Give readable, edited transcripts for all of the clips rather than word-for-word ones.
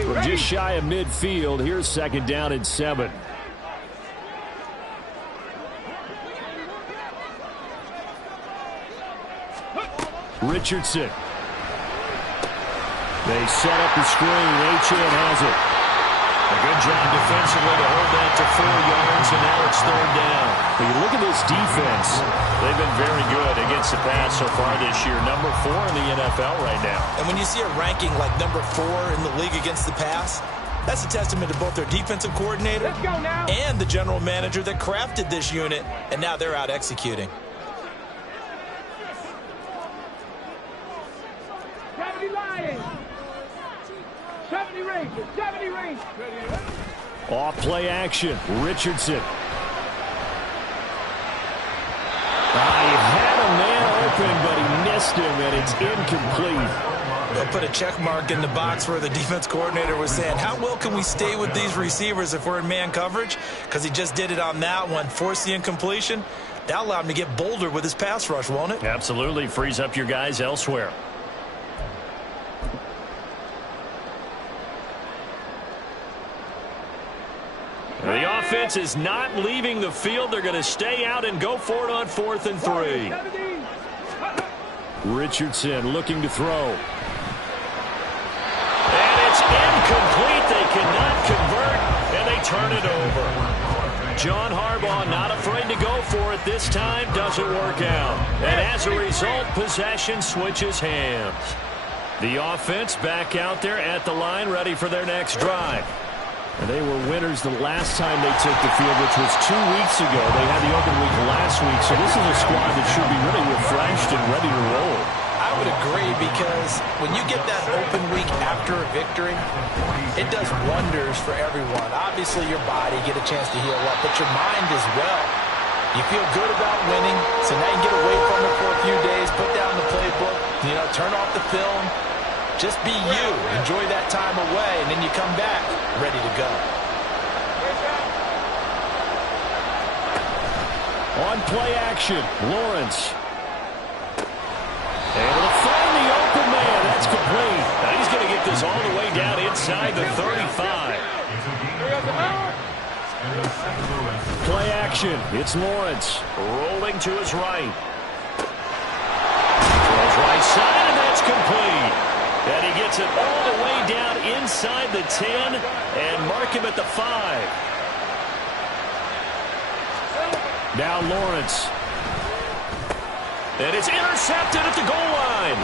From just shy of midfield, here's 2nd down and 7. Richardson. They set up the screen. Achane has it. A good job defensively to hold that to 4 yards, and now it's 3rd down. When you look at this defense, they've been very good against the pass so far this year. Number 4 in the NFL right now. And when you see a ranking like number 4 in the league against the pass, that's a testament to both their defensive coordinator and the general manager that crafted this unit, and now they're out executing. Off play action. Richardson. He had a man open, but he missed him, and it's incomplete. They'll put a check mark in the box where the defense coordinator was saying, how well can we stay with these receivers if we're in man coverage? Because he just did it on that one, forced the incompletion. That allowed him to get bolder with his pass rush, won't it? Absolutely. Frees up your guys elsewhere. The offense is not leaving the field. They're going to stay out and go for it on 4th and 3. Richardson looking to throw. And it's incomplete. They cannot convert, and they turn it over. John Harbaugh not afraid to go for it this time. Doesn't work out. And as a result, possession switches hands. The offense back out there at the line, ready for their next drive. And they were winners the last time they took the field, which was 2 weeks ago. They had the open week last week, so this is a squad that should be really refreshed and ready to roll. I would agree, because when you get that open week after a victory, it does wonders for everyone. Obviously, your body get a chance to heal up, but your mind as well. You feel good about winning, so now you get away from it for a few days, put down the playbook, turn off the film. Just be you. Enjoy that time away, and then you come back ready to go. On play action, Lawrence. Able to find the open man. That's complete. Now he's going to get this all the way down inside the 35. Play action. It's Lawrence. Rolling to his right. Throws right side, and that's complete. And he gets it all the way down inside the 10 and mark him at the 5. Now Lawrence. And it's intercepted at the goal line.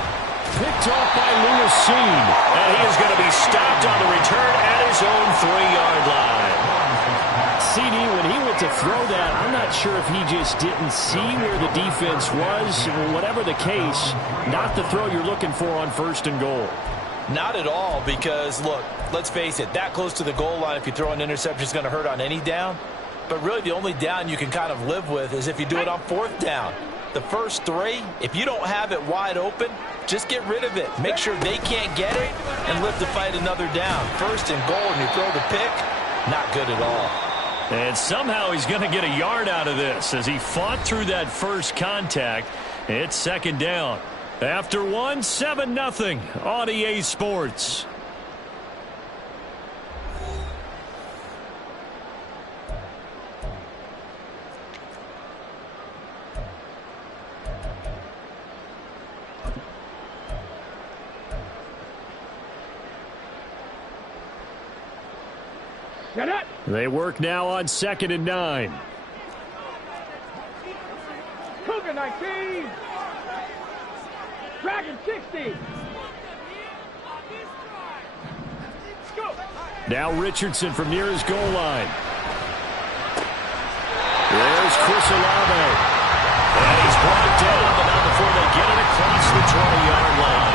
Picked off by Lewis Seen. And he is going to be stopped on the return at his own 3-yard line. CD, when he went to throw that, I'm not sure if he just didn't see where the defense was. Whatever the case, not the throw you're looking for on 1st and goal. Not at all, because, look, let's face it, that close to the goal line, if you throw an interception, is going to hurt on any down. But really, the only down you can kind of live with is if you do it on 4th down. The first 3, if you don't have it wide open, just get rid of it. Make sure they can't get it and live to fight another down. 1st and goal, and you throw the pick, not good at all. And somehow he's going to get a yard out of this as he fought through that first contact. It's 2nd down. After 1, 7-0 on EA Sports. They work now on 2nd and 9. Cougar 19. Dragon 60. Now Richardson from near his goal line. There's Chris Olave. And he's brought down, but not before they get it across the 20-yard line.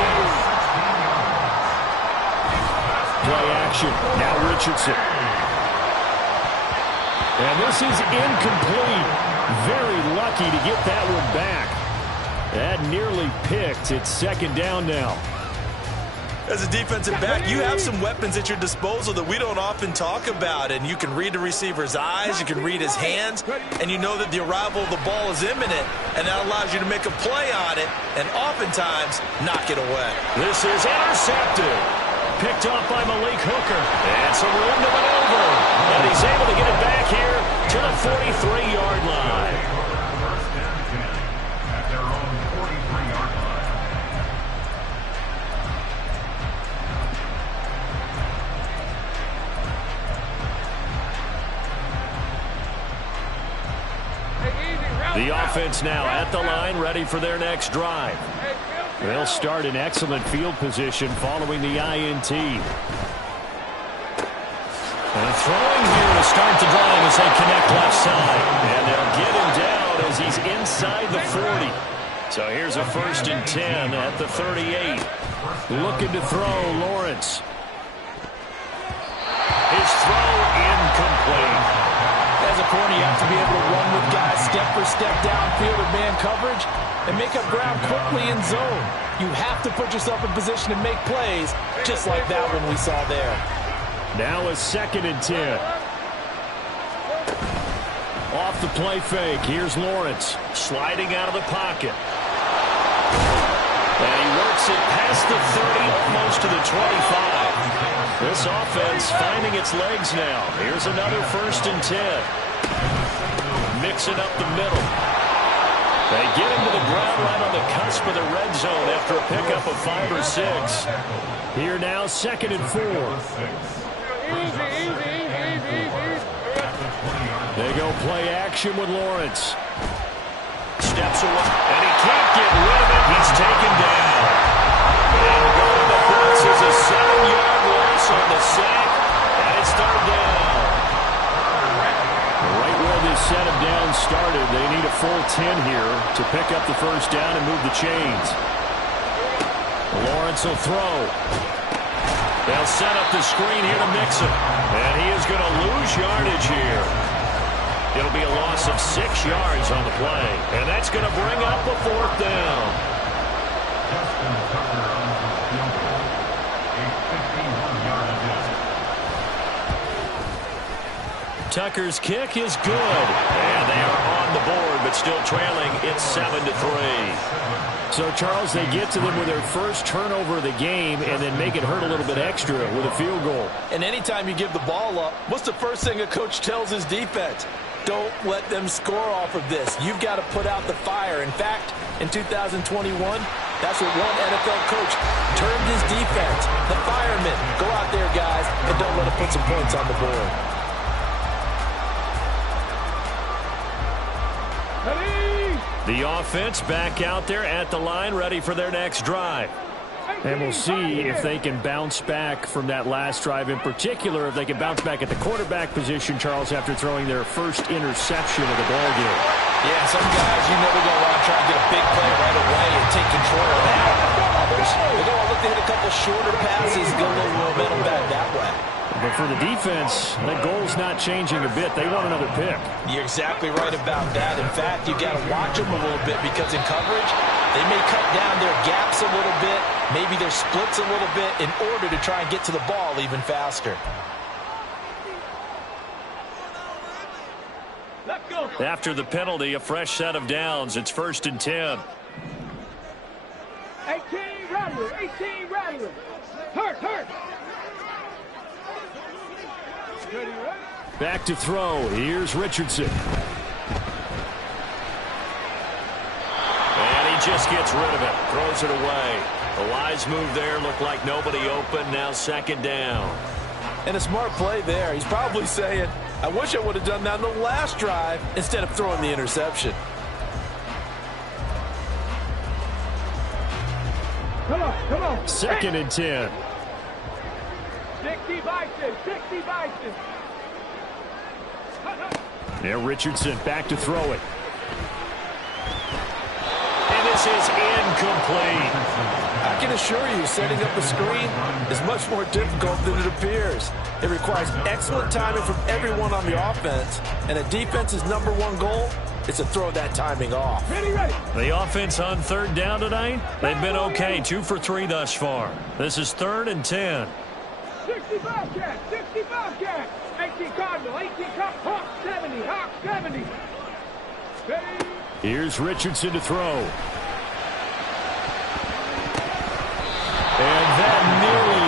Play action. Now Richardson. And this is incomplete. Very lucky to get that one back. That nearly picked. It's 2nd down now. As a defensive back, you have some weapons at your disposal that we don't often talk about. And you can read the receiver's eyes, you can read his hands, and you know that the arrival of the ball is imminent. And that allows you to make a play on it and oftentimes knock it away. This is intercepted. Picked off by Malik Hooker. And some room to maneuver. And he's able to get it back here to the 43-yard line. The offense now at the line, ready for their next drive. They'll start in excellent field position following the INT. And throwing here to start the drive as they connect left side. And they'll get him down as he's inside the 40. So here's a 1st and 10 at the 38. Looking to throw, Lawrence. His throw incomplete. As a corner, you have to be able to run with guys step for step downfield in man coverage and make up ground quickly in zone. You have to put yourself in position to make plays, just like that one we saw there. Now a 2nd and 10. Off the play fake. Here's Lawrence. Sliding out of the pocket. And he works it past the 30, almost to the 25. This offense finding its legs now. Here's another 1st and 10. Mixing up the middle. They get him to the ground right on the cusp of the red zone after a pickup of 5 or 6. Here now, 2nd and 4. They go play action with Lawrence. Steps away, and he can't get rid of it. He's taken down. And going to bounce is a 7-yard loss on the sack, and it's 3rd down. Right where this set of downs started, they need a full 10 here to pick up the 1st down and move the chains. Lawrence will throw. They'll set up the screen here to mix him. And he is going to lose yardage here. It'll be a loss of 6 yards on the play. And that's going to bring up a 4th down. Tucker's kick is good. And they are on the board, but still trailing. It's 7-3. So, Charles, they get to them with their first turnover of the game and then make it hurt a little bit extra with a field goal. And anytime you give the ball up, what's the first thing a coach tells his defense? Don't let them score off of this. You've got to put out the fire. In fact, in 2021, that's what one NFL coach termed his defense. The firemen. Go out there, guys, and don't let them put some points on the board. The offense back out there at the line, ready for their next drive. And we'll see if they can bounce back from that last drive, in particular if they can bounce back at the quarterback position, Charles, after throwing their first interception of the ball game. Yeah, some guys, you know they're going to want to try and get a big play right away and take control of that. Others, they're going to look to hit a couple shorter passes, get a little momentum back that way. But for the defense, that goal's not changing a bit. They want another pick. You're exactly right about that. In fact, you've got to watch them a little bit because in coverage, they may cut down their gaps a little bit, maybe their splits a little bit in order to try and get to the ball even faster. Let's go. After the penalty, a fresh set of downs. It's 1st and 10. 18 Rattler, 18 Rattler. Hurt. Ready, right? Back to throw. Here's Richardson. And he just gets rid of it. Throws it away. The wise move there. Looked like nobody open. Now 2nd down. And a smart play there. He's probably saying, I wish I would have done that in the last drive instead of throwing the interception. Come on. 2nd and 10. 60 Bison. There, Richardson back to throw it. And this is incomplete. I can assure you, setting up a screen is much more difficult than it appears. It requires excellent timing from everyone on the offense, and a defense's #1 goal is to throw that timing off. Ready. The offense on 3rd down tonight, they've been okay. 2 for 3 thus far. This is 3rd and 10. 65 cat. 18 Cardinal, 18 Hawk 70. Ready. Here's Richardson to throw. And that nearly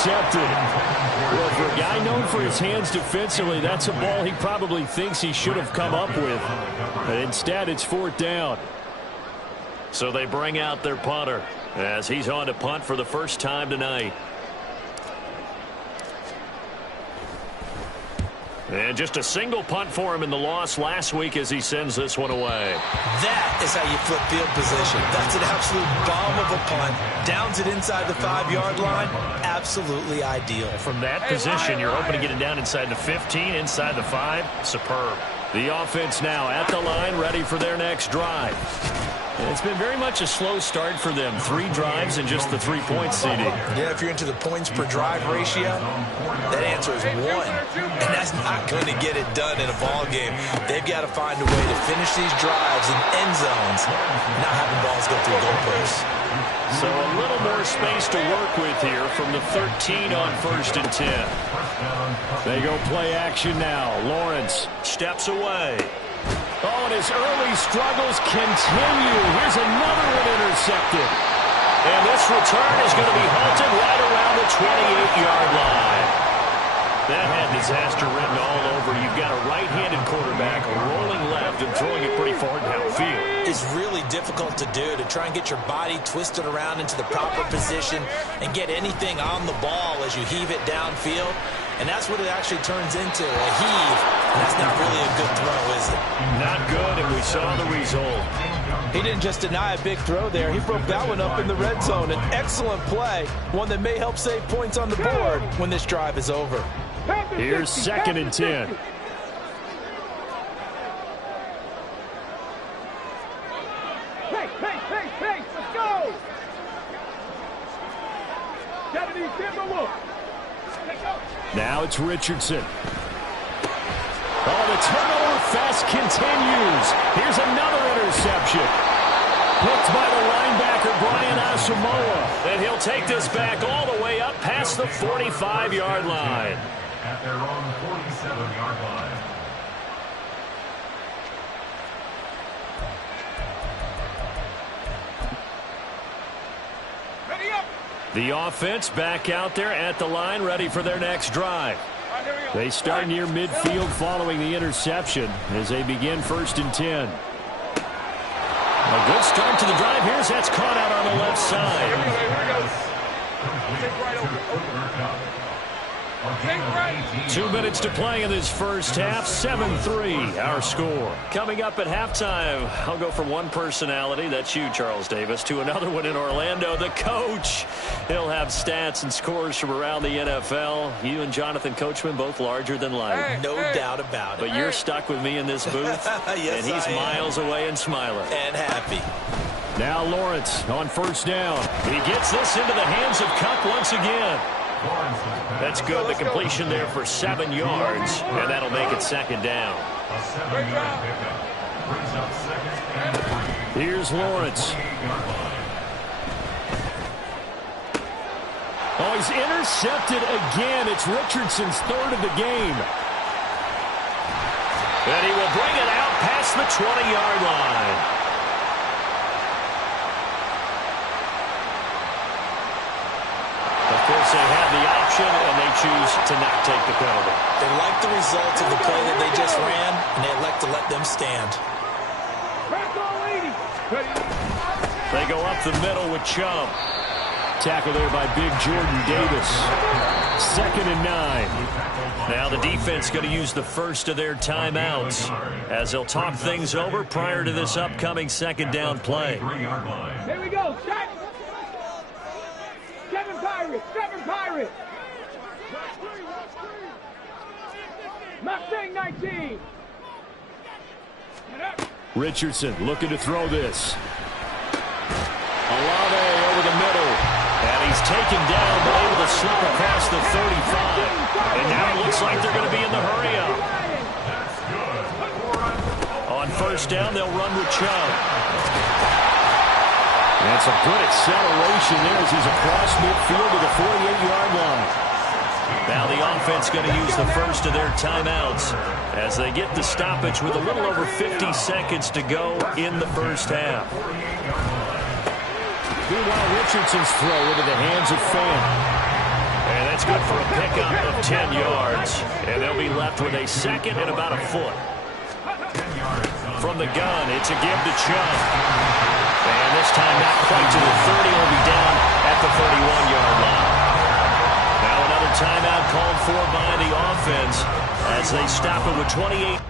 intercepted. Well, for a guy known for his hands defensively, that's a ball he probably thinks he should have come up with. But instead, it's 4th down. So they bring out their punter as he's on to punt for the first time tonight. And just a single punt for him in the loss last week as he sends this one away. That is how you flip field position. That's an absolute bomb of a punt. Downs it inside the 5-yard line. Absolutely ideal. From that position, you're hoping to get it down inside the 15, inside the 5. Superb. The offense now at the line, ready for their next drive. And it's been very much a slow start for them. 3 drives and just the 3 points, CD. Yeah, if you're into the points per drive ratio, that answer is 1. And that's not going to get it done in a ball game. They've got to find a way to finish these drives in end zones, not having balls go through goalposts. So a little more space to work with here from the 13 on 1st and 10. They go play action now. Lawrence steps away. Oh, and his early struggles continue. Here's another one intercepted. And this return is going to be halted right around the 28-yard line. That had disaster written all over. You've got a right-handed quarterback rolling left and throwing it pretty far downfield. It's really difficult to do, to try and get your body twisted around into the proper position and get anything on the ball as you heave it downfield. And that's what it actually turns into, a heave. And that's not really a good throw, is it? Not good, and we saw the result. He didn't just deny a big throw there. He broke that one up in the red zone. An excellent play, one that may help save points on the board when this drive is over. Here's 2nd and 10. Hey, let's go! 70 look. Now it's Richardson. Oh, the turnover fest continues. Here's another interception. Picked by the linebacker, Brian Asamoah. And he'll take this back all the way up past the 45-yard line. At their own 47-yard line. Ready up! The offense back out there at the line, ready for their next drive. They start near midfield following the interception as they begin 1st and 10. A good start to the drive. Here's that's caught out on the left side. Here we go. 2 minutes to play in this first half. 7-3 our score. Coming up at halftime, I'll go from one personality, that's you, Charles Davis, to another one in Orlando, the coach. He'll have stats and scores from around the NFL. You and Jonathan Coachman both larger than life. No doubt about it. But you're stuck with me in this booth, Yes, and he's miles away and smiling. And happy. Now Lawrence on 1st down. He gets this into the hands of Cup once again. That's good. The completion there for 7 yards, and that'll make it 2nd down. Here's Lawrence. Oh, he's intercepted again. It's Richardson's 3rd of the game. And he will bring it out past the 20-yard line. Of course, they have the option, and they choose to not take the penalty. They like the results of the play that they just ran, and they elect to let them stand. They go up the middle with Chubb. Tackle there by big Jordan Davis. 2nd and 9. Now the defense going to use the first of their timeouts as they'll talk things over prior to this upcoming 2nd down play. Here we go. Seven Pirates. Mustang 19. Richardson looking to throw this. Olave over the middle. And he's taken down, but able to slip across the 35. And now it looks like they're going to be in the hurry-up. On 1st down, they'll run with Chubb. That's a good acceleration there as he's across midfield to the 48-yard line. Now the offense going to use the first of their timeouts as they get the stoppage with a little over 50 seconds to go in the first half. Meanwhile, Richardson's throw into the hands of Fan. And that's good for a pickup of 10 yards. And they'll be left with a second and about a foot. From the gun, it's a give to Chubb. And this time not quite to the 30. Will be down at the 31-yard line. Now another timeout called for by the offense as they stop it with 28.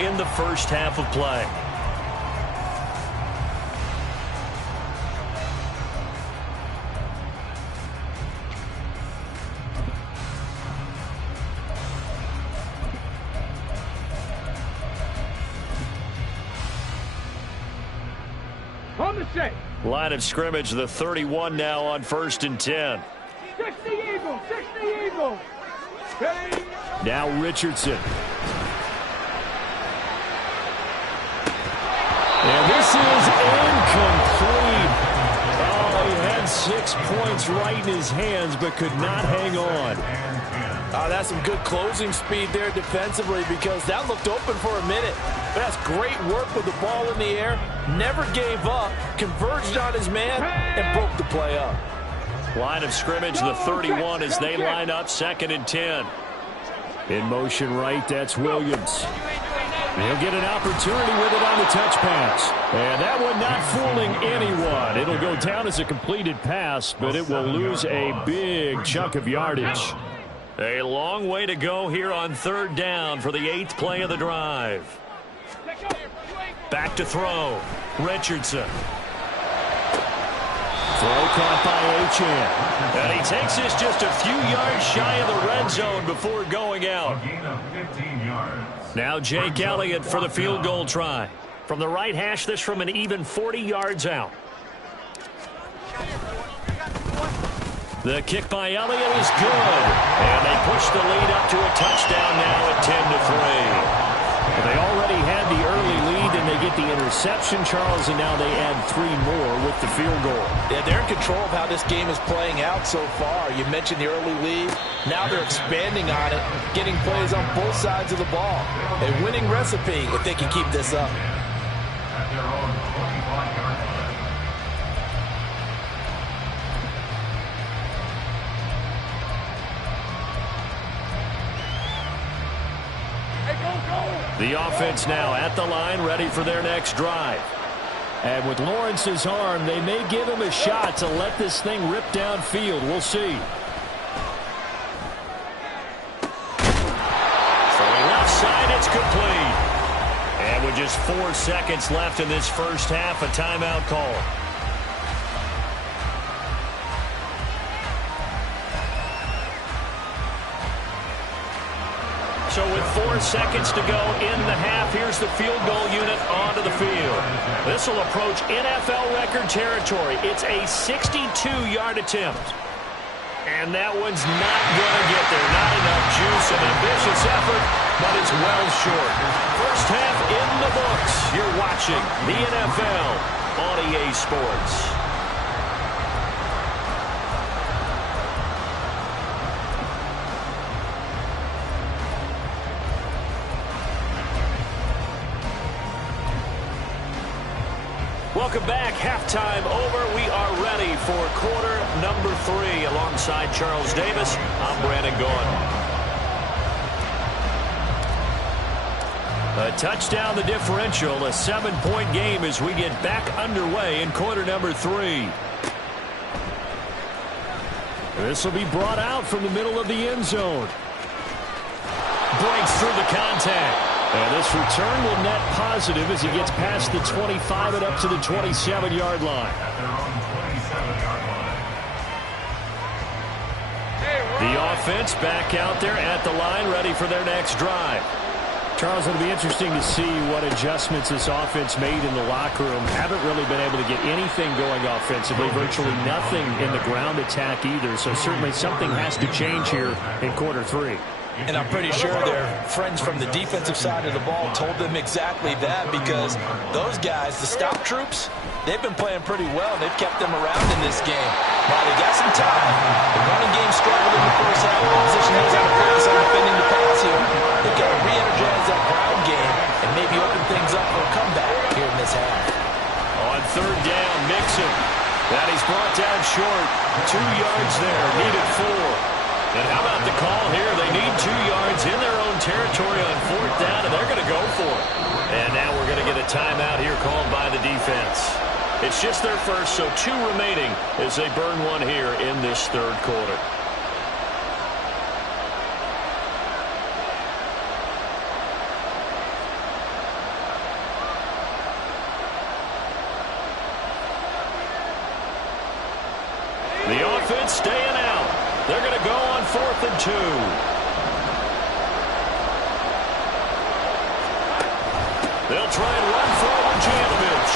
In the first half of play. On the set. Line of scrimmage, the 31 now on 1st and 10. 60 Eagles, 60 Eagles. Ready? Now Richardson. And this is incomplete. Oh, he had 6 points right in his hands, but could not hang on. Oh, that's some good closing speed there defensively because that looked open for a minute. But that's great work with the ball in the air. Never gave up, converged on his man, and broke the play up. Line of scrimmage, the 31 as they line up 2nd and 10. In motion right, that's Williams. He'll get an opportunity with it on the touch pass. And that one not fooling anyone. It'll go down as a completed pass, but it will lose a big chunk of yardage. A long way to go here on 3rd down for the 8th play of the drive. Back to throw. Richardson. Throw caught by Achane. And he takes this just a few yards shy of the red zone before going out. A gain of 15 yards. Now Jake Elliott for the field goal try. From the right hash, this from an even 40 yards out. The kick by Elliott is good. And they push the lead up to a touchdown now at 10-3. They already had the early lead, and they get the interception, Charles, and now they add 3 more with the field goal. Yeah, they're in control of how this game is playing out so far. You mentioned the early lead. Now they're expanding on it, getting plays on both sides of the ball. A winning recipe if they can keep this up. At their own 25-yard line. The offense now at the line, ready for their next drive. And with Lawrence's arm, they may give him a shot to let this thing rip downfield. We'll see. Throwing left side, it's complete. And with just 4 seconds left in this first half, a timeout call. So with 4 seconds to go in the half, here's the field goal unit onto the field. This will approach NFL record territory. It's a 62-yard attempt. And that one's not going to get there. Not enough juice, an ambitious effort, but it's well short. First half in the books. You're watching the NFL on EA Sports. Welcome back. Halftime over. We are ready for quarter number 3. Alongside Charles Davis, I'm Brandon Gaughan. A touchdown the differential. A 7-point game as we get back underway in quarter number 3. This will be brought out from the middle of the end zone. Breaks through the contact. And this return will net positive as he gets past the 25 and up to the 27-yard line. At their own 27-yard line. The offense back out there at the line, ready for their next drive. Charles, it'll be interesting to see what adjustments this offense made in the locker room. Haven't really been able to get anything going offensively, virtually nothing in the ground attack either. So certainly something has to change here in quarter three. And I'm pretty sure their friends from the defensive side of the ball told them exactly that, because those guys, the stop troops, they've been playing pretty well. They've kept them around in this game. While they got some time, the running game struggled in the first half. The position knows how to focus on defending the pass here. They've got to re-energize that ground game and maybe open things up for a comeback here in this half. On third down, Mixon. That he's brought down short. 2 yards there, needed 4. And how about the call here? They need 2 yards in their own territory on fourth down, and they're going to go for it. And now we're going to get a timeout here called by the defense. It's just their first, so 2 remaining as they burn one here in this third quarter. The offense staying out. They're going to go on 4th and 2. They'll try and run for Janovich.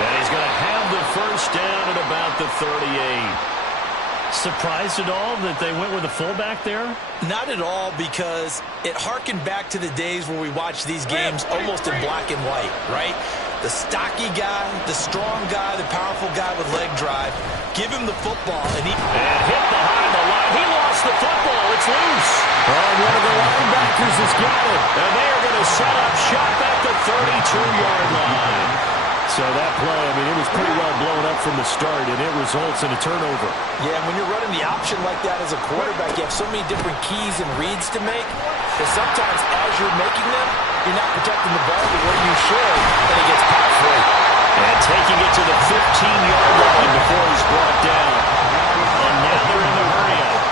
And he's going to have the first down at about the 38. Surprised at all that they went with a fullback there? Not at all, because it harkened back to the days where we watched these games almost in black and white, right? The stocky guy, the strong guy, the powerful guy with leg drive. Give him the football, and he... And hit behind the line. He lost the football. It's loose. Oh, one of the linebackers has got it. And they are going to set up shop at the 32-yard line. So that play, I mean, it was pretty well blown up from the start, and it results in a turnover. Yeah, when you're running the option like that as a quarterback, you have so many different keys and reads to make that sometimes as you're making them, you're not protecting the ball the way you should, and it gets caught free. And taking it to the 15-yard line before he's brought down. And now they're in the hurry-up.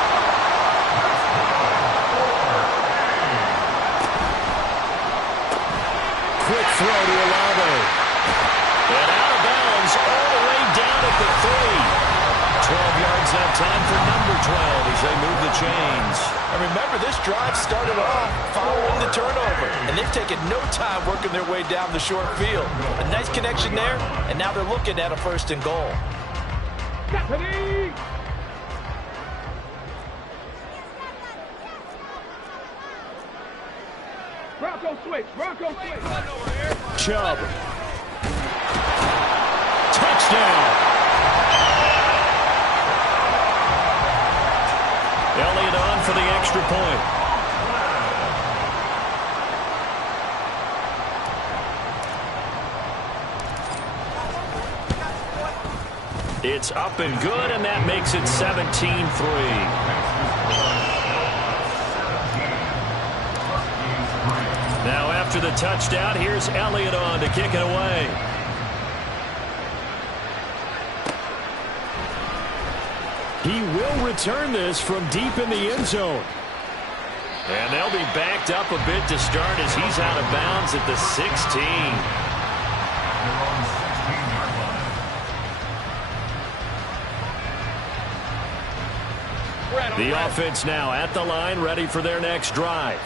Quick throw to Olave. And out of bounds all the way down at the 3. 12 yards that time for number 12 as they move the chains. And remember, this drive started off following the turnover, and they've taken no time working their way down the short field. A nice connection there, and now they're looking at a 1st and goal. Stephanie! Bronco switch, Bronco switch. Chubb. Touchdown. Elliott on for the extra point. It's up and good, and that makes it 17-3. Now after the touchdown, here's Elliott on to kick it away. He will return this from deep in the end zone. And they'll be backed up a bit to start as he's out of bounds at the 16. The offense now at the line, ready for their next drive.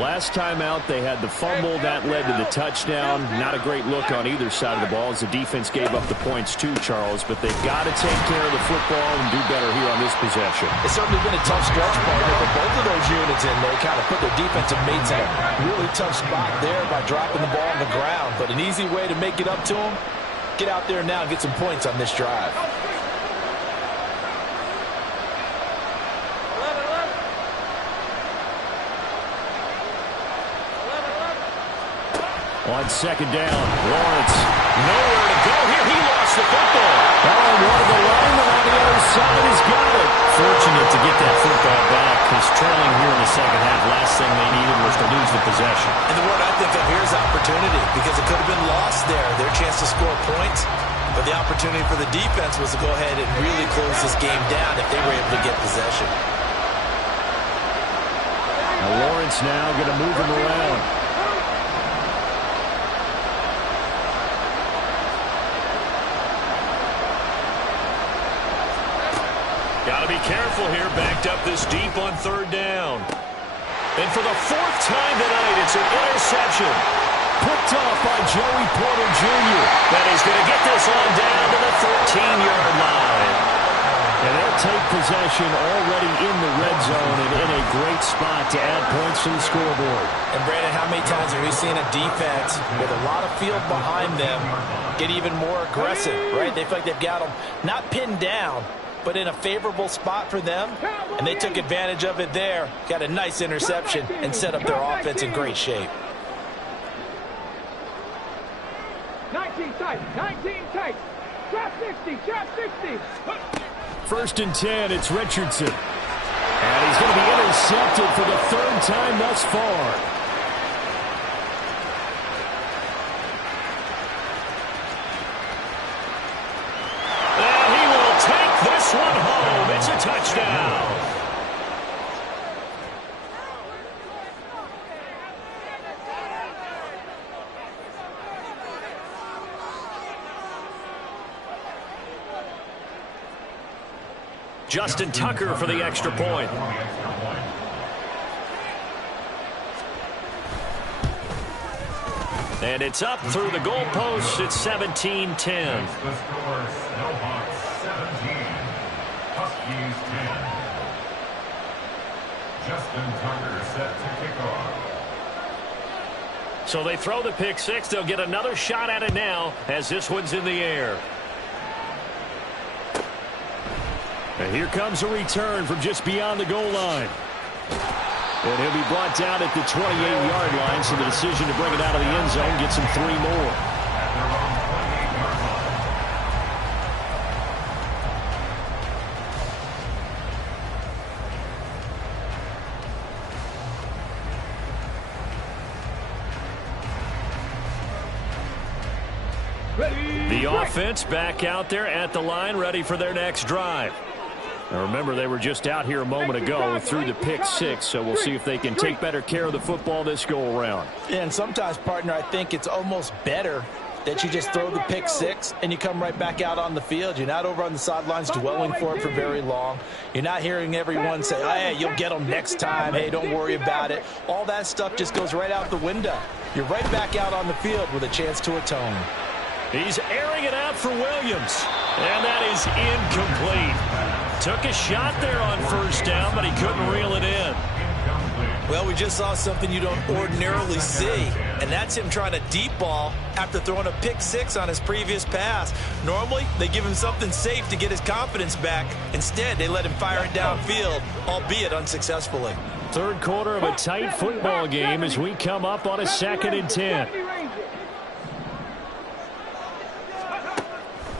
Last time out, they had the fumble. That led to the touchdown. Not a great look on either side of the ball as the defense gave up the points too, Charles. But they've got to take care of the football and do better here on this possession. It's certainly been a tough stretch, partner, for both of those units in there. Kind of put their defensive mates in a really tough spot there by dropping the ball on the ground. But an easy way to make it up to them, get out there now and get some points on this drive. On 2nd down, Lawrence. Nowhere to go here. He lost the football. Oh, one of the linemen on the other side has got it. Fortunate to get that football back, because trailing here in the second half, last thing they needed was to lose the possession. And the word I think of here is opportunity, because it could have been lost there, their chance to score points. But the opportunity for the defense was to go ahead and really close this game down if they were able to get possession. Now Lawrence now going to move him around. Got to be careful here, backed up this deep on 3rd down. And for the fourth time tonight, it's an interception. Picked off by Joey Porter Jr. And he's going to get this on down to the 13-yard line. And they'll take possession already in the red zone and in a great spot to add points to the scoreboard. And, Brandon, how many times have we seen a defense with a lot of field behind them get even more aggressive, right? They feel like they've got them not pinned down, but in a favorable spot for them, and they took advantage of it there, got a nice interception, and set up their offense in great shape. 19 tight, 19 tight. Trap 60, trap 60. 1st and 10, it's Richardson. And he's going to be intercepted for the 3rd time thus far. And he will take this one home. It's a touchdown. Justin Tucker for the extra point. And it's up through the goalposts. It's 17-10. The score, Snowhawks 17, Huskies 10. Justin Tucker set to kick off. So they throw the pick six. They'll get another shot at it now as this one's in the air. And here comes a return from just beyond the goal line. And he'll be brought down at the 28-yard line, so the decision to bring it out of the end zone gets him 3 more. The offense back out there at the line, ready for their next drive. Now remember, they were just out here a moment ago through the pick six, so we'll see if they can take better care of the football this go-around. And sometimes, partner, I think it's almost better that you just throw the pick six and you come right back out on the field. You're not over on the sidelines dwelling for it for very long. You're not hearing everyone say, hey, you'll get them next time. Hey, don't worry about it. All that stuff just goes right out the window. You're right back out on the field with a chance to atone. He's airing it out for Williams, and that is incomplete. Took a shot there on 1st down, but he couldn't reel it in. Well, we just saw something you don't ordinarily see, and that's him trying to deep ball after throwing a pick six on his previous pass. Normally, they give him something safe to get his confidence back. Instead, they let him fire it downfield, albeit unsuccessfully. 3rd quarter of a tight football game as we come up on a 2nd and 10.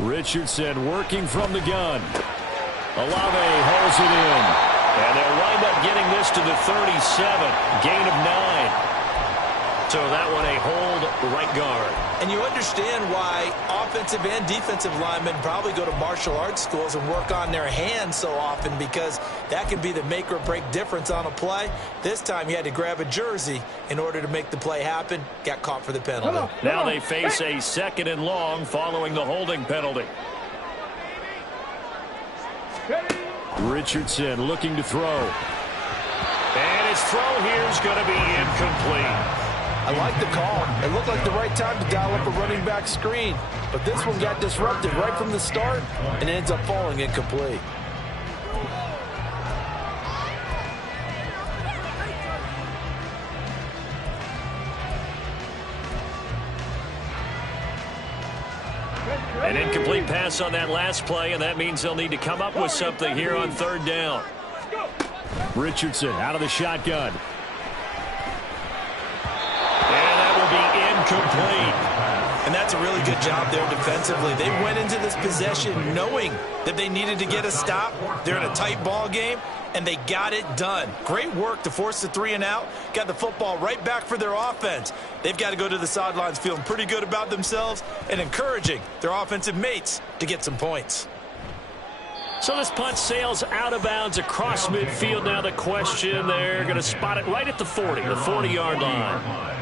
Richardson working from the gun. Olave holds it in. And they'll wind up getting this to the 37. Gain of 9. So that one a hold right guard. And you understand why offensive and defensive linemen probably go to martial arts schools and work on their hands so often, because that can be the make or break difference on a play. This time he had to grab a jersey in order to make the play happen. Got caught for the penalty. Now they face a 2nd and long following the holding penalty. Richardson looking to throw. And his throw here is going to be incomplete. I like the call. It looked like the right time to dial up a running back screen, but this one got disrupted right from the start, and it ends up falling incomplete. An incomplete pass on that last play, and that means they'll need to come up with something here on 3rd down. Richardson out of the shotgun. And that will be incomplete. And that's a really good job there defensively. They went into this possession knowing that they needed to get a stop. They're in a tight ball game, and they got it done. Great work to force the 3 and out. Got the football right back for their offense. They've got to go to the sidelines feeling pretty good about themselves and encouraging their offensive mates to get some points. So this punt sails out of bounds across midfield. Now the question, they're going to spot it right at the 40, the 40-yard line.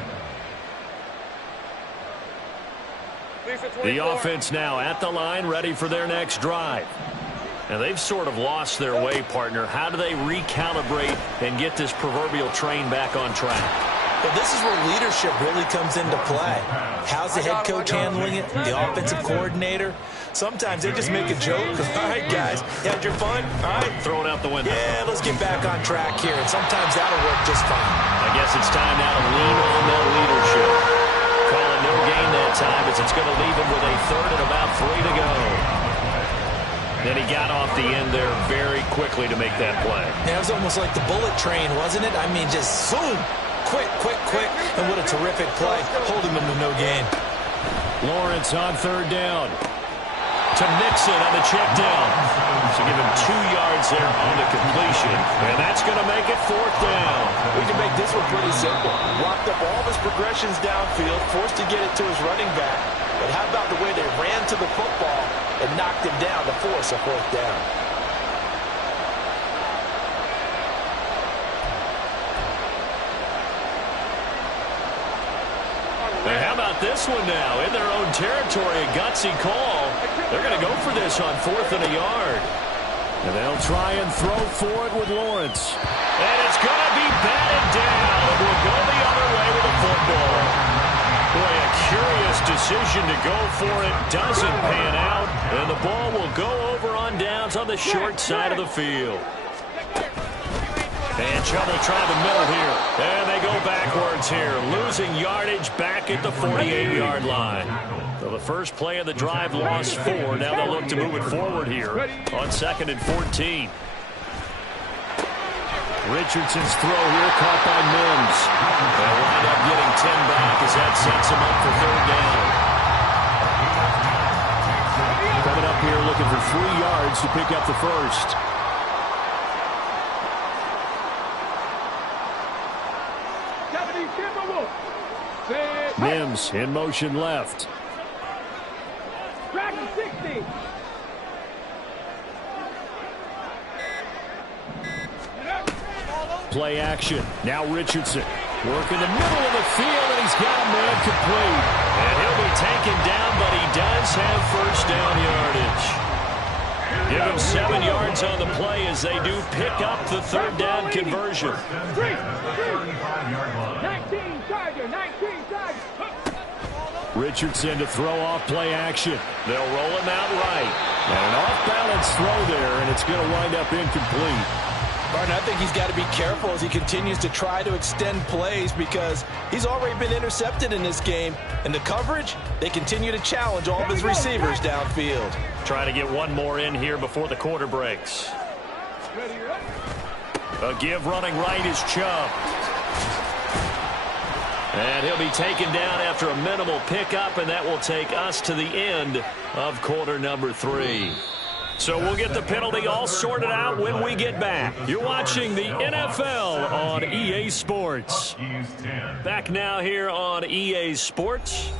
The offense now at the line, ready for their next drive. And they've sort of lost their way, partner. How do they recalibrate and get this proverbial train back on track? Well, this is where leadership really comes into play. How's the head coach handling it? The offensive coordinator? Sometimes they just make a joke. All right, guys, you had your fun? All right. Throw it out the window. Yeah, let's get back on track here. And sometimes that'll work just fine. I guess it's time now to lean on that leadership. Calling no gain that time as it's going to leave him with a third and about 3 to go. Then he got off the end there very quickly to make that play. Yeah, it was almost like the bullet train, wasn't it? I mean, just zoom. Quick, quick, quick. And what a terrific play, holding them to no gain. Lawrence on third down. To Nixon on the check down. So give him 2 yards there on the completion. And that's going to make it 4th down. We can make this one pretty simple. Locked up all of his progressions downfield, forced to get it to his running back. But how about the way they ran to the football and knocked him down to force a 4th down? And how about this one now? In their own territory, a gutsy call. They're going to go for this on 4th and a yard. And they'll try and throw for it with Lawrence. And it's going to be batted down. It will go the other way with the football. Boy, a curious decision to go for it. Doesn't pan out. And the ball will go over on downs on the short side of the field. And trouble trying the middle here. And they go backwards here. Losing yardage back at the 48-yard line. So the first play of the drive lost 4. Now they'll look to move it forward here on 2nd and 14. Richardson's throw here caught by Mims. They'll wind up getting 10 back as that sets him up for 3rd down. Coming up here looking for 3 yards to pick up the first. Mims in motion left. Dragon 60. Play action. Now Richardson. Work in the middle of the field, and he's got a man complete. And he'll be taken down, but he does have first down yardage. Give him 7 yards on the play as they do pick up the 3rd down conversion. 19 Tiger, 19 Tiger. Richardson to throw off play action. They'll roll him out right. And an off-balance throw there, and it's going to wind up incomplete. Martin, I think he's got to be careful as he continues to try to extend plays because he's already been intercepted in this game. And the coverage, they continue to challenge all of his receivers downfield. Try to get one more in here before the quarter breaks. A give running right is Chubb. And he'll be taken down after a minimal pickup, and that will take us to the end of quarter number 3. So we'll get the penalty all sorted out when we get back. You're watching the NFL on EA Sports. Back now here on EA Sports,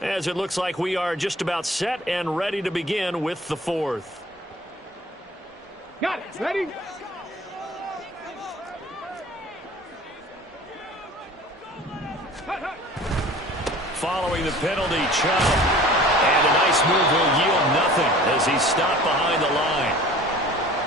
as it looks like we are just about set and ready to begin with the 4th. Got it. Ready? Following the penalty, Chubb. And a nice move will yield nothing as he's stopped behind the line.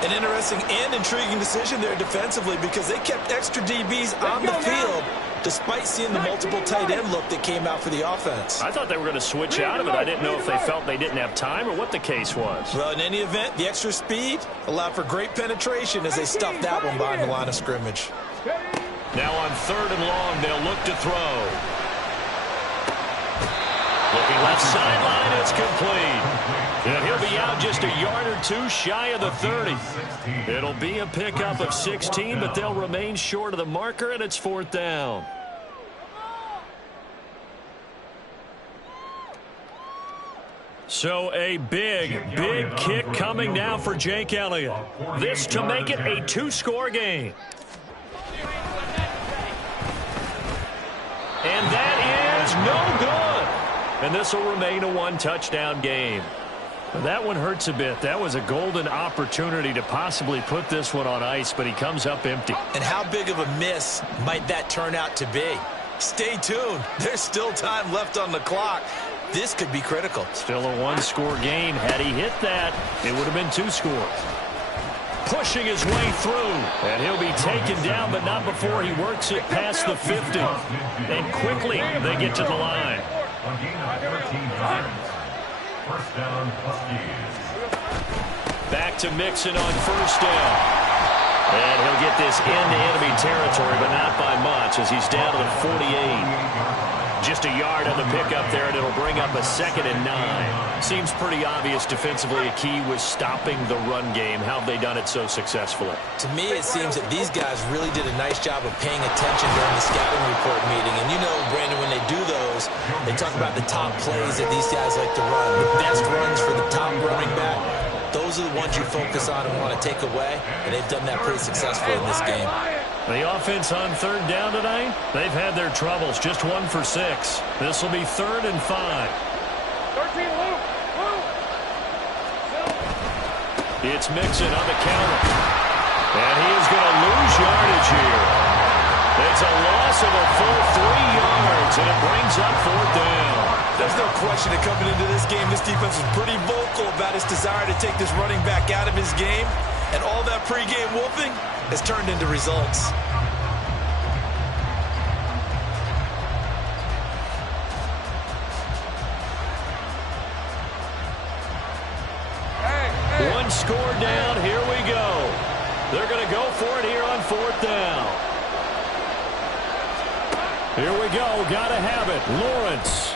An interesting and intriguing decision there defensively because they kept extra DBs on the field despite seeing the multiple tight end look that came out for the offense. I thought they were going to switch out of it. I didn't know if they felt they didn't have time or what the case was. Well, in any event, the extra speed allowed for great penetration as they stuffed that one behind the line of scrimmage. Now on 3rd and long, they'll look to throw. Looking left sideline, it's complete. And he'll be out just a yard or 2 shy of the 30. It'll be a pickup of 16, but they'll remain short of the marker, and it's 4th down. So a big kick coming now for Jake Elliott. This to make it a 2-score game. And that is no good. And this will remain a 1-touchdown game. That one hurts a bit. That was a golden opportunity to possibly put this one on ice, but he comes up empty. And how big of a miss might that turn out to be? Stay tuned. There's still time left on the clock. This could be critical. Still a one-score game. Had he hit that, it would have been 2 scores. Pushing his way through, and he'll be taken down, but not before he works it past the 50. And quickly, they get to the line. First down, Huskies. Back to Mixon on first down. And he'll get this into enemy territory, but not by much as he's down to the 48. Just a yard on the pickup there, and it'll bring up a 2nd and 9. Seems pretty obvious defensively a key was stopping the run game. How have they done it so successfully? To me, it seems that these guys really did a nice job of paying attention during the scouting report meeting. And you know, Brandon, when they do those, they talk about the top plays that these guys like to run. The best runs for the top running back. Those are the ones you focus on and want to take away, and they've done that pretty successfully in this game. The offense on 3rd down tonight, they've had their troubles, just 1 for 6. This will be 3rd and 5. 13, Luke. It's Mixon on the counter. And he is going to lose yardage here. It's a loss of a full 3 yards, and it brings up 4th down. There's no question that coming into this game, this defense was pretty vocal about its desire to take this running back out of his game. And all that pregame whooping has turned into results. One score down. Here we go. They're going to go for it here on 4th down. Here we go. Got to have it. Lawrence.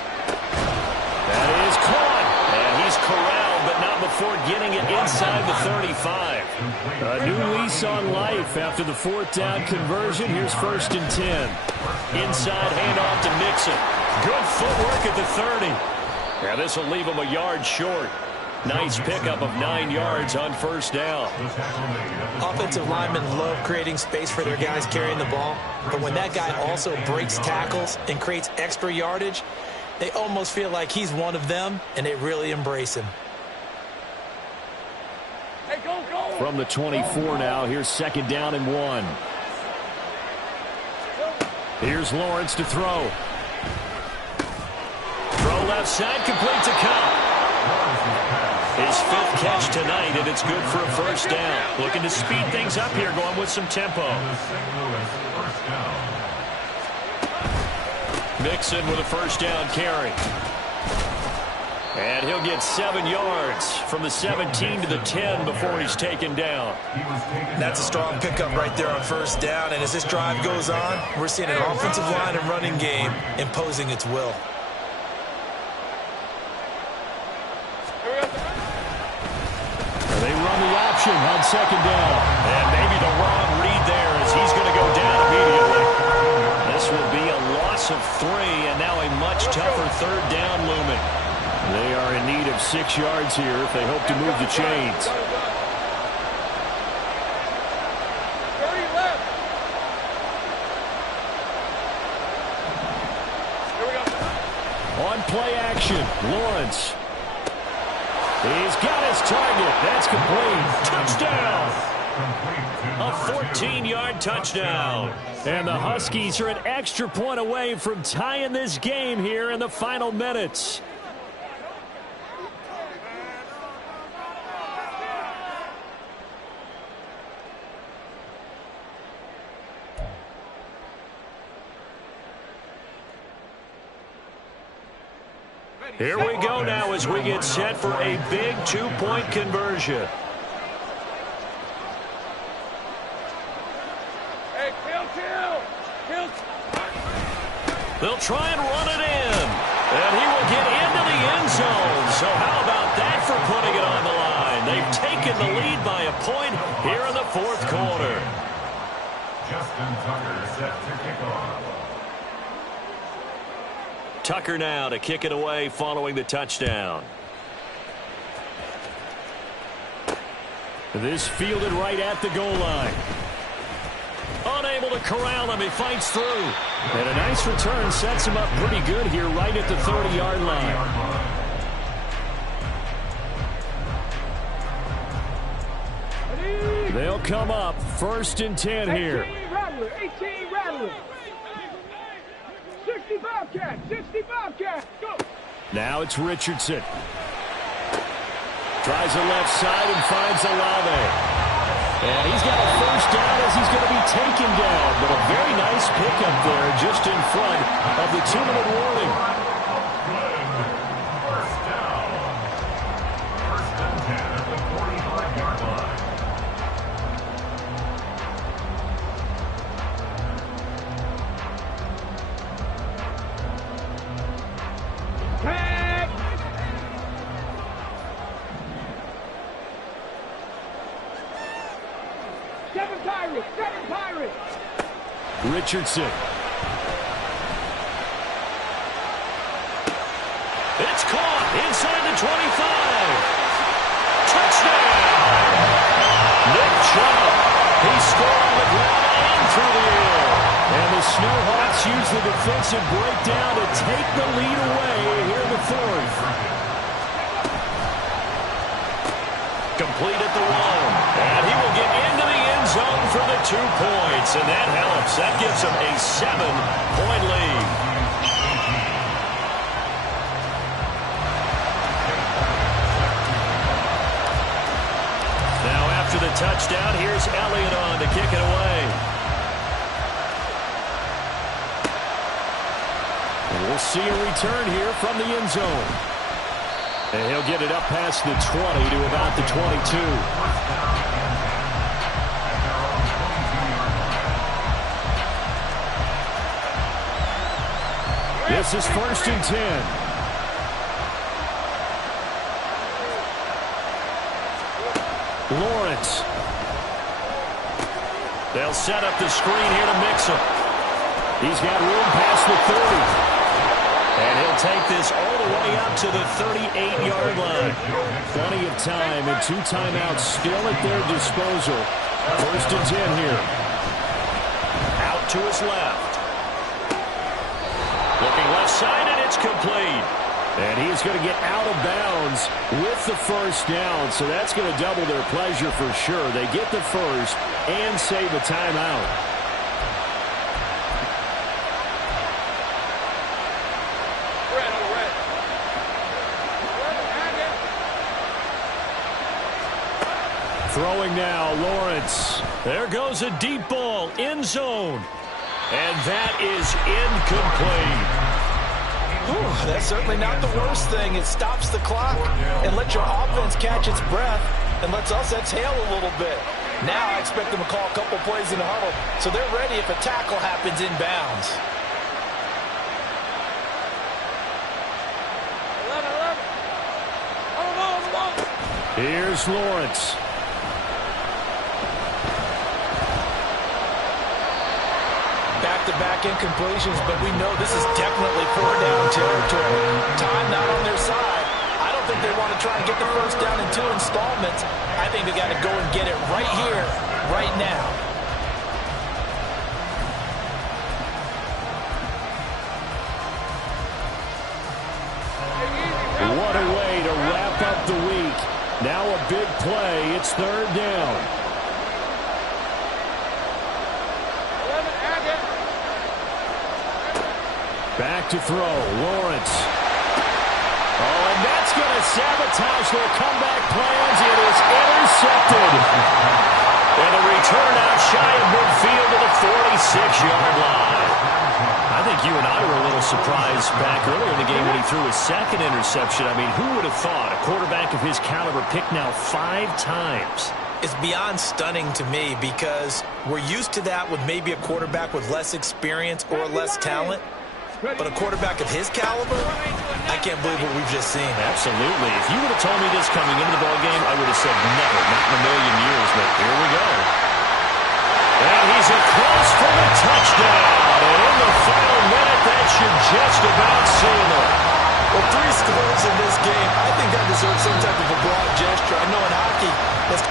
That is caught. And he's corralled, but not before getting it inside the 35. A new lease on life after the 4th down conversion. Here's 1st and 10. Inside handoff to Mixon. Good footwork at the 30. Yeah, this will leave him a yard short. Nice pickup of 9 yards on 1st down. Offensive linemen love creating space for their guys carrying the ball. But when that guy also breaks tackles and creates extra yardage, they almost feel like he's one of them, and they really embrace him. Hey, go. From the 24 now, here's 2nd down and 1. Here's Lawrence to throw. Throw left side, complete to Cup. His 5th catch tonight, and it's good for a 1st down. Looking to speed things up here, going with some tempo. Mixon with a 1st down carry. And he'll get 7 yards from the 17 to the 10 before he's taken down. That's a strong pickup right there on 1st down. And as this drive goes on, we're seeing an offensive line and running game imposing its will. They run the option on 2nd down. And maybe the wrong read there as he's going to go down immediately. This will be a loss of 3, and now a much tougher 3rd down looming. They are in need of 6 yards here if they hope to move the chains. 30 left. Here we go. On play action, Lawrence. He's got his target. That's complete. Touchdown. A 14-yard touchdown. And the Huskies are an extra point away from tying this game here in the final minutes. Here we go now as we get set for a big 2-point conversion. Hey, kill. They'll try and run it in. And he will get into the end zone. So how about that for putting it on the line? They've taken the lead by a point here in the 4th quarter. Justin Tucker set to kick off. Tucker now to kick it away following the touchdown. This fielded right at the goal line. Unable to corral him. He fights through. And a nice return sets him up pretty good here right at the 30-yard line. They'll come up 1st and 10 here. 18 Rattler. 65 catch, go. Now it's Richardson. Tries the left side and finds Olave. And he's got a first down as he's going to be taken down. But a very nice pickup there just in front of the 2-minute warning. First down. First and 10 at the 45-yard line. Tag! Seven Pirates! Richardson. It's caught inside the 25. Touchdown! Nick Chubb. He scored on the ground and through the air. And the Snowhawks use the defensive breakdown to take the lead away here in the fourth. Complete at the 1. And he will get into the end zone for the 2 points. And that helps. That gives him a 7-point lead. Now after the touchdown, here's Elliott on to kick it away. And we'll see a return here from the end zone. And he'll get it up past the 20 to about the 22. This is 1st and 10. Lawrence. They'll set up the screen here to mix him. He's got room past the 30. And he'll take this all the way up to the 38-yard line. Plenty of time and 2 timeouts still at their disposal. 1st and 10 here. Out to his left. Looking left side, and it's complete. And he's going to get out of bounds with the first down. So that's going to double their pleasure for sure. They get the first and save a timeout. Throwing now, Lawrence. There goes a deep ball, end zone. And that is incomplete. Whew, that's certainly not the worst thing. It stops the clock and lets your offense catch its breath and lets us exhale a little bit. Now I expect them to call a couple plays in the huddle so they're ready if a tackle happens inbounds. 11. Here's Lawrence. Back-to-back incompletions, but we know this is definitely 4-down territory. Time not on their side. I don't think they want to try and get the first down in 2 installments. I think they got to go and get it right here, right now. What a way to wrap up the week. Now a big play. It's 3rd down. Back to throw, Lawrence. Oh, and that's going to sabotage their comeback plans. It is intercepted. And a return out shy of midfield to the 46-yard line. I think you and I were a little surprised back earlier in the game when he threw his 2nd interception. I mean, who would have thought a quarterback of his caliber picked now 5 times? It's beyond stunning to me because we're used to that with maybe a quarterback with less experience or less talent. But a quarterback of his caliber, I can't believe what we've just seen. Absolutely. If you would have told me this coming into the ballgame, I would have said never, not in a million years. But here we go. And he's across for the touchdown. And in the final minute, that should just about seal it. Well, 3 scores in this game. I think that deserves some type of a broad gesture. I know in hockey, that's...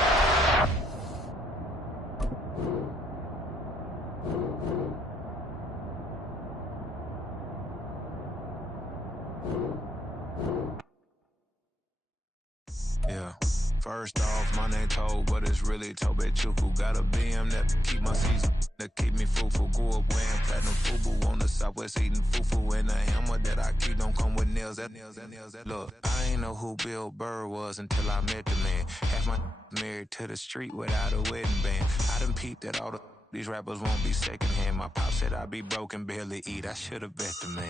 Yeah. First off, my name Toe, but it's really Tobe Chuku. Got a BM that keep my season, that keep me fruitful. Grew up wearing platinum FUBU on the Southwest eating fufu. And the hammer that I keep don't come with nails. Look, I ain't know who Bill Burr was until I met the man. Half my married to the street without a wedding band. I done peeped at all these rappers won't be secondhand. My pop said I'd be broken, barely eat. I should have bet the man.